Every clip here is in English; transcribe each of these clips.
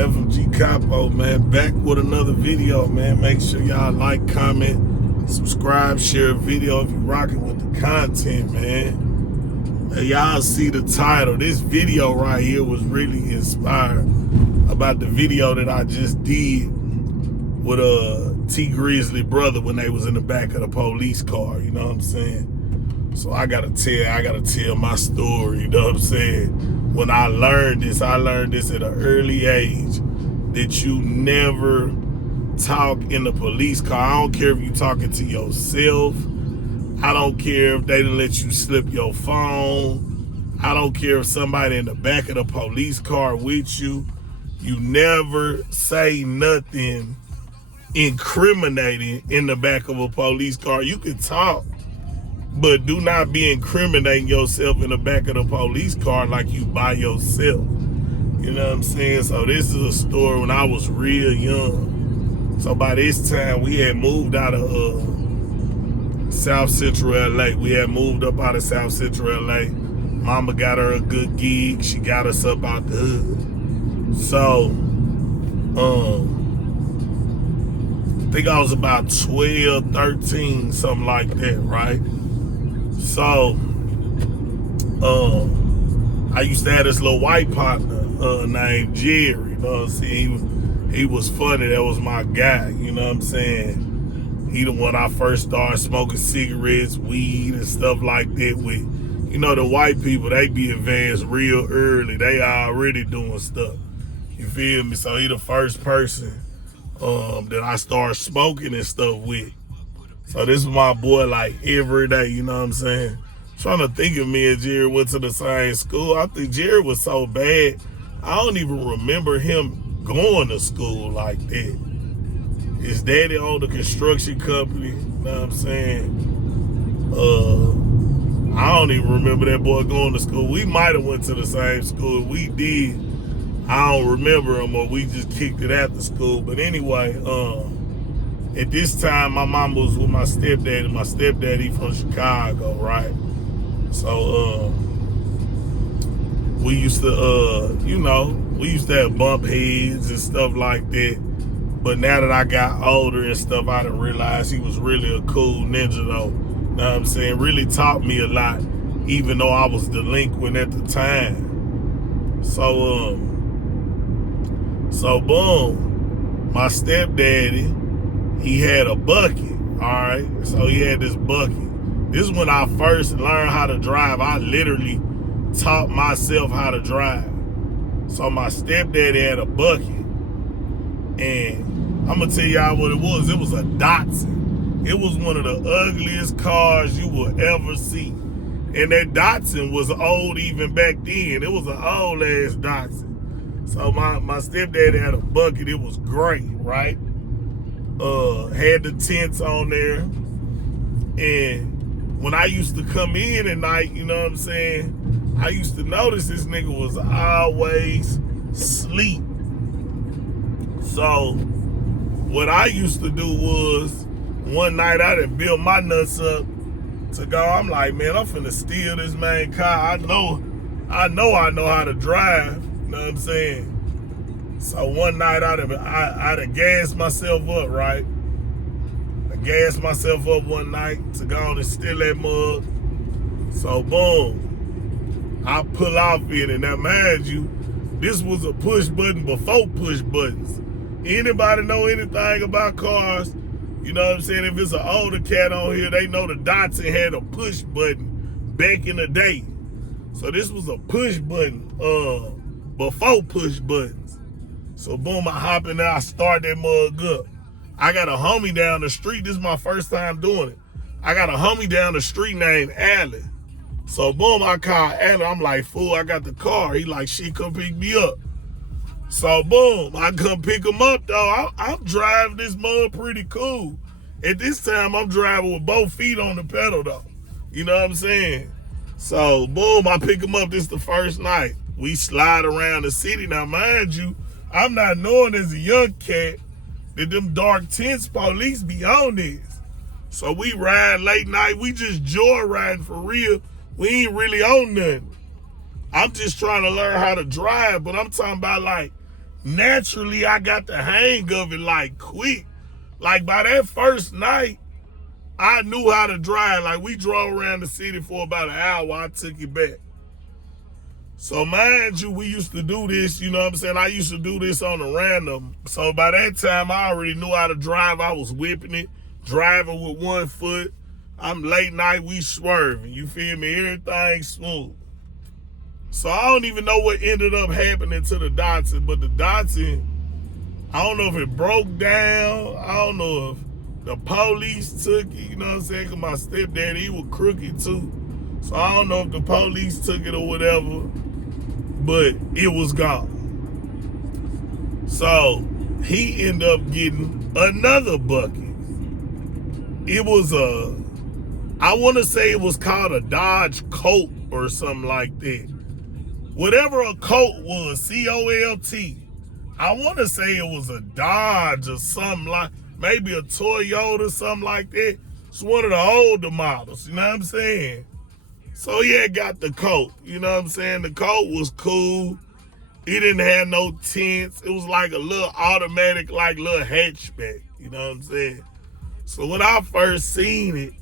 FMG Capo, man, back with another video, man. Make sure y'all like, comment, subscribe, share a video if you rocking with the content, man. Now, y'all see the title. This video right here was really inspired about the video that I just did with T Grizzly brother when they was in the back of the police car, you know what I'm saying? So I gotta tell my story, you know what I'm saying? When I learned this at an early age, that you never talk in the police car. I don't care if you talking to yourself. I don't care if they didn't let you slip your phone. I don't care if somebody in the back of the police car with you. You never say nothing incriminating in the back of a police car. You can talk, but do not be incriminating yourself in the back of the police car like you by yourself. You know what I'm saying? So this is a story when I was real young. So by this time, we had moved out of South Central LA. We had moved up out of South Central LA. Mama got her a good gig. She got us up out the hood. So, I think I was about 12, 13, something like that, right? So, I used to have this little white partner named Jerry, you know what I'm saying? He was funny, that was my guy, you know what I'm saying? He the one I first started smoking cigarettes, weed, and stuff like that with. You know, the white people, they be advanced real early. They already doing stuff, you feel me? So he the first person that I started smoking and stuff with. So this is my boy like every day, you know what I'm saying? Trying to think of me and Jerry went to the same school. I think Jerry was so bad, I don't even remember him going to school like that. His daddy owned a construction company, you know what I'm saying? I don't even remember that boy going to school. We might have went to the same school. We did. I don't remember him, or we just kicked it after school. But anyway, at this time, my mom was with my stepdaddy. My stepdaddy from Chicago, right? So, we used to, we used to have bump heads and stuff like that. But now that I got older and stuff, I didn't realize he was really a cool ninja, though. You know what I'm saying? Really taught me a lot, even though I was delinquent at the time. So boom, my stepdaddy, he had a bucket, all right? So he had this bucket. This is when I first learned how to drive. I literally taught myself how to drive. So my stepdaddy had a bucket, and I'm gonna tell y'all what it was. It was a Datsun. It was one of the ugliest cars you will ever see. And that Datsun was old even back then. It was an old ass Datsun. So my stepdaddy had a bucket. It was great, right? Had the tents on there. And when I used to come in at night, you know what I'm saying? I used to notice this nigga was always asleep. So what I used to do was, one night I done built my nuts up to go. I'm like, man, I'm finna steal this man car. I know I know how to drive. You know what I'm saying? So one night I'd have gassed myself up, right? I gassed myself up one night to go on and steal that mug. So boom, I pull off in it. Now mind you, this was a push button before push buttons. Anybody know anything about cars? You know what I'm saying? If it's an older cat on here, they know the Datsun had a push button back in the day. So this was a push button before push buttons. So boom, I hop in there, I start that mug up. I got a homie down the street. This is my first time doing it. I got a homie down the street named Allen. So boom, I call Allen. I'm like, fool, I got the car. He like, shit, come pick me up. So boom, I come pick him up though. I'm driving this mug pretty cool. At this time, I'm driving with both feet on the pedal though. You know what I'm saying? So boom, I pick him up. This the first night. We slide around the city. Now mind you, I'm not knowing as a young cat that them dark tents police be on this. So we ride late night. We just joyriding for real. We ain't really on nothing. I'm just trying to learn how to drive, but I'm talking about like naturally I got the hang of it like quick. Like by that first night, I knew how to drive. Like we drove around the city for about an hour. I took it back. So mind you, we used to do this, you know what I'm saying? I used to do this on a random. So by that time, I already knew how to drive. I was whipping it, driving with one foot. I'm late night, we swerving. You feel me? Everything smooth. So I don't even know what ended up happening to the Datsun, but the Datsun, I don't know if it broke down. I don't know if the police took it, you know what I'm saying? Because my stepdad, he was crooked too. So I don't know if the police took it or whatever, but it was gone. So he ended up getting another bucket. It was I want to say it was called a Dodge Colt or something like that. Whatever a Colt was, C-O-L-T. I want to say it was a Dodge or something like, maybe a Toyota, something like that. It's one of the older models, you know what I'm saying? So yeah, got the Colt, you know what I'm saying? The Colt was cool. It didn't have no tents. It was like a little automatic, like little hatchback, you know what I'm saying? So when I first seen it,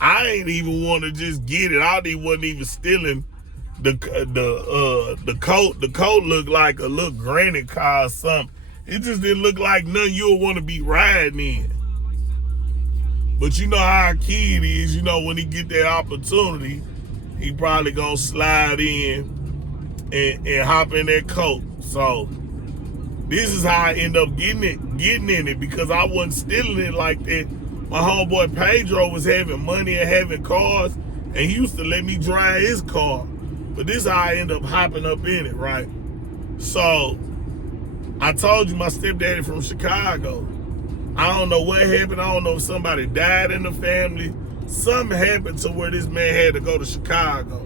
I ain't even want to just get it. I wasn't even stealing the Colt. The Colt looked like a little granny car or something. It just didn't look like nothing you would want to be riding in. But you know how a kid is, you know, when he get that opportunity, he probably gonna slide in and hop in that Colt. So this is how I end up getting in it because I wasn't stealing it like that. My homeboy Pedro was having money and having cars, and he used to let me drive his car. But this is how I end up hopping up in it, right? So I told you my stepdaddy from Chicago. I don't know what happened. I don't know if somebody died in the family. Something happened to where this man had to go to Chicago.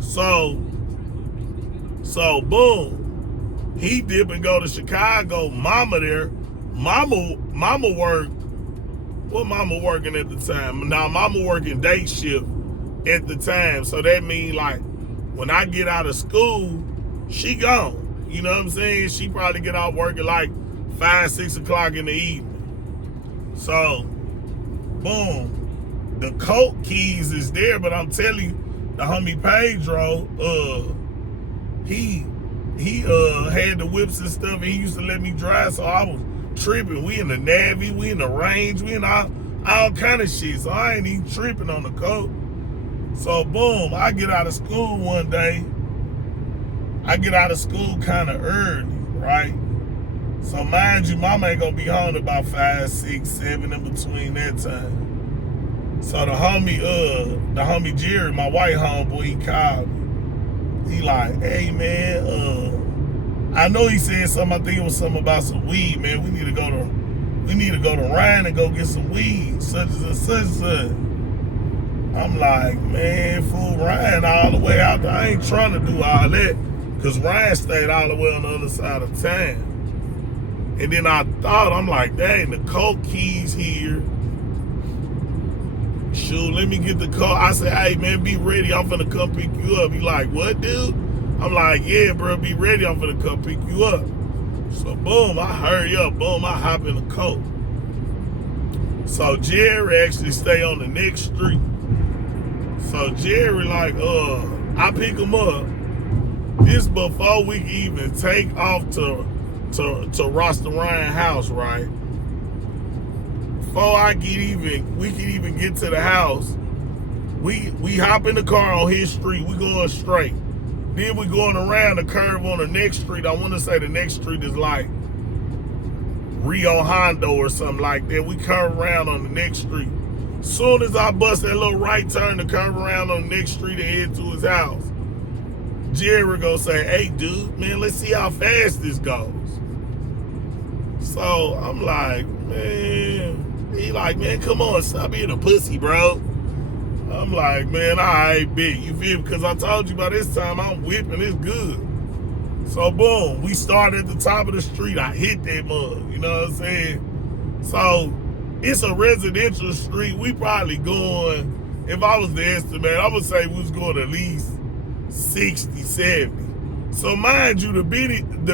So boom, he dip and go to Chicago. Mama there. Mama worked. What mama working at the time? Now mama working day shift at the time. So that mean like when I get out of school, she gone. You know what I'm saying? She probably get out work at like 5, 6 o'clock in the evening. So boom, the Colt keys is there, but I'm telling you, the homie Pedro, he had the whips and stuff, and he used to let me drive, so I was tripping. We in the Navy, we in the range, we in all kind of shit, so I ain't even tripping on the Colt. So boom, I get out of school one day. I get out of school kind of early, right? So mind you, mama ain't gonna be home about 5, 6, 7 in between that time. So the homie Jerry, my white homeboy, he called me. He like, hey man, I know he said something. I think it was something about some weed, man. We need to go to Ryan and go get some weed, such and such. I'm like, man, fool, Ryan all the way out there. I ain't trying to do all that, cause Ryan stayed all the way on the other side of town. And then I thought, I'm like, dang, the Colt keys here. Shoot, let me get the car. I said, hey, man, be ready. I'm finna come pick you up. He like, what, dude? I'm like, yeah, bro, be ready. I'm finna come pick you up. So, boom, I hurry up. Boom, I hop in the Colt. So, Jerry actually stay on the next street. So, Jerry like, I pick him up. This before we can even take off to Rasta Ryan house, right? Before we can even get to the house, we hop in the car on his street. We going straight. Then we going around the curve on the next street. I want to say the next street is like Rio Hondo or something like that. We curve around on the next street. Soon as I bust that little right turn to curve around on the next street and head to his house, Jerry gonna say, hey dude, man, let's see how fast this goes. So I'm like, man, he like, man, come on, stop being a pussy, bro. I'm like, man, I ain't big, you feel me? Because I told you by this time I'm whipping, it's good. So boom, we started at the top of the street. I hit that mug, you know what I'm saying? So it's a residential street. We probably going, if I was to estimate, I would say we was going at least 60, 70. So mind you, the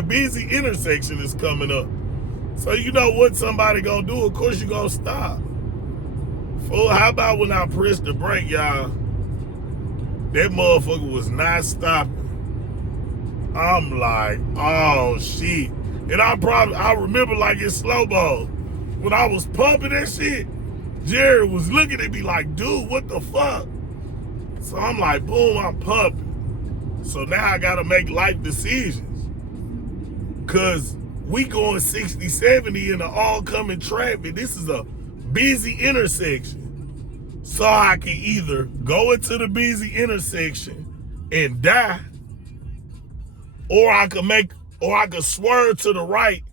busy intersection is coming up. So you know what somebody gonna do? Of course you gonna stop. Fool, how about when I pressed the brake, y'all? That motherfucker was not stopping. I'm like, oh shit. And I remember like in slow-mo, when I was pumping that shit, Jared was looking at me like, dude, what the fuck? So I'm like, boom, I'm pumping. So now I gotta make life decisions. Cause we going 60, 70 in the all-coming traffic. This is a busy intersection. So I can either go into the busy intersection and die, or I could swerve to the right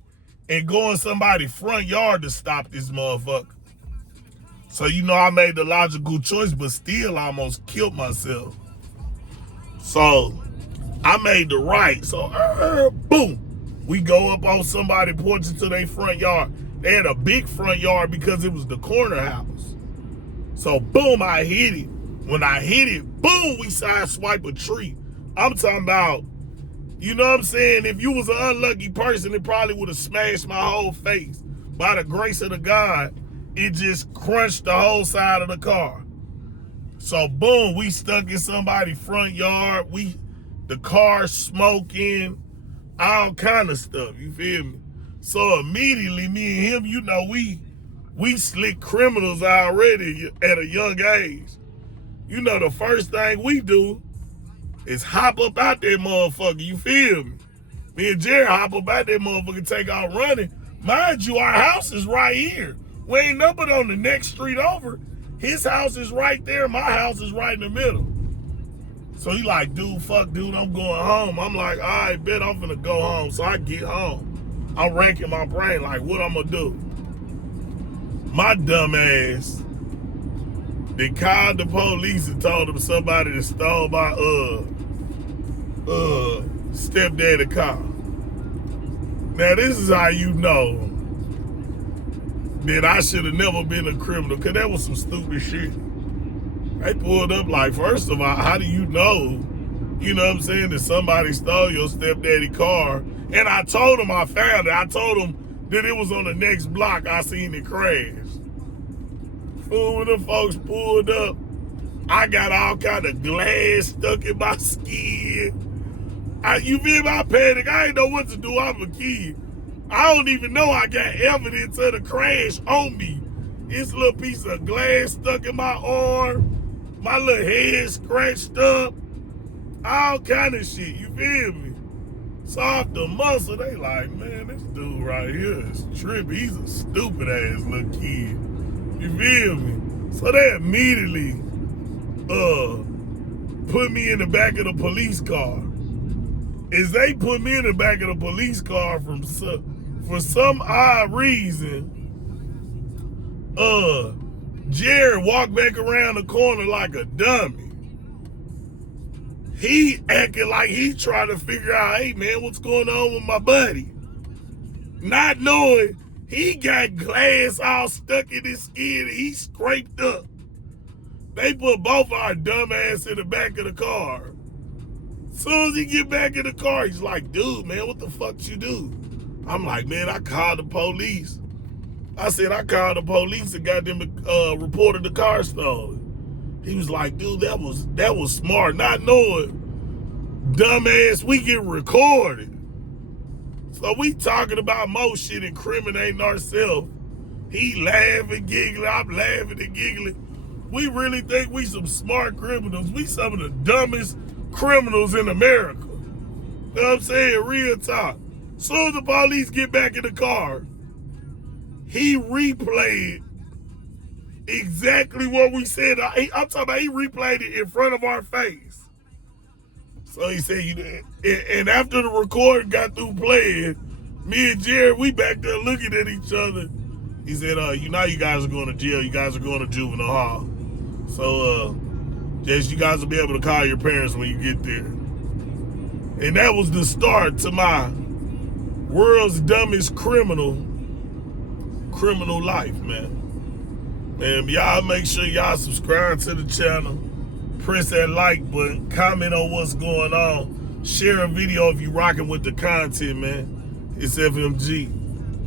and go in somebody's front yard to stop this motherfucker. So you know I made the logical choice, but still almost killed myself. So I made the right. So boom. We go up on somebody porch into their front yard. They had a big front yard because it was the corner house. So boom, I hit it. When I hit it, boom, we sideswipe a tree. I'm talking about, you know what I'm saying? If you was an unlucky person, it probably would have smashed my whole face. By the grace of the God, it just crunched the whole side of the car. So boom, we stuck in somebody's front yard. The car smoking, all kind of stuff, you feel me? So immediately, me and him, you know, we slick criminals already at a young age. You know, the first thing we do is hop up out that motherfucker, you feel me? Me and Jerry hop up out that motherfucker, take off running. Mind you, our house is right here. We ain't nothing but on the next street over. His house is right there, my house is right in the middle. So he like, dude, fuck, dude, I'm going home. I'm like, all right, bet I'm finna go home. So I get home. I'm racking my brain like, what I'm gonna do? My dumb ass, they called the police and told them somebody that stole my stepdaddy car. Now this is how you know that I should have never been a criminal, cause that was some stupid shit. They pulled up like, first of all, how do you know, you know what I'm saying, that somebody stole your stepdaddy car? And I told them I found it. I told them that it was on the next block. I seen it crash. Fool, when the folks pulled up, I got all kind of glass stuck in my skin. You feel my panic? I ain't know what to do. I'm a kid. I don't even know I got evidence of the crash on me. This little piece of glass stuck in my arm. My little head scratched up. All kind of shit, you feel me? So off the muscle, they like, man, this dude right here is trippy. He's a stupid ass little kid. You feel me? So they immediately put me in the back of the police car. As they put me in the back of the police car for some odd reason, Jared walked back around the corner like a dummy. He acting like he trying to figure out, hey man, what's going on with my buddy? Not knowing he got glass all stuck in his skin and he scraped up. They put both our dumb ass in the back of the car. Soon as he get back in the car, he's like, dude, man, what the fuck you do? I'm like, man, I called the police. I said, I called the police and got them reported the car stolen. He was like, dude, that was smart. Not knowing, dumbass, we get recorded. So we talking about more shit, incriminating ourselves. He laughing, giggling, I'm laughing and giggling. We really think we some smart criminals. We some of the dumbest criminals in America. You know what I'm saying? Real talk. Soon as the police get back in the car, he replayed exactly what we said. I'm talking about, he replayed it in front of our face. So he said, and after the recording got through playing, me and Jared, we back there looking at each other. He said, you know you guys are going to jail. You guys are going to juvenile hall. So, just you guys will be able to call your parents when you get there. And that was the start to my world's dumbest criminal life, man. And y'all make sure y'all subscribe to the channel, press that like button, comment on what's going on. Share a video if you rocking with the content, man. It's FMG.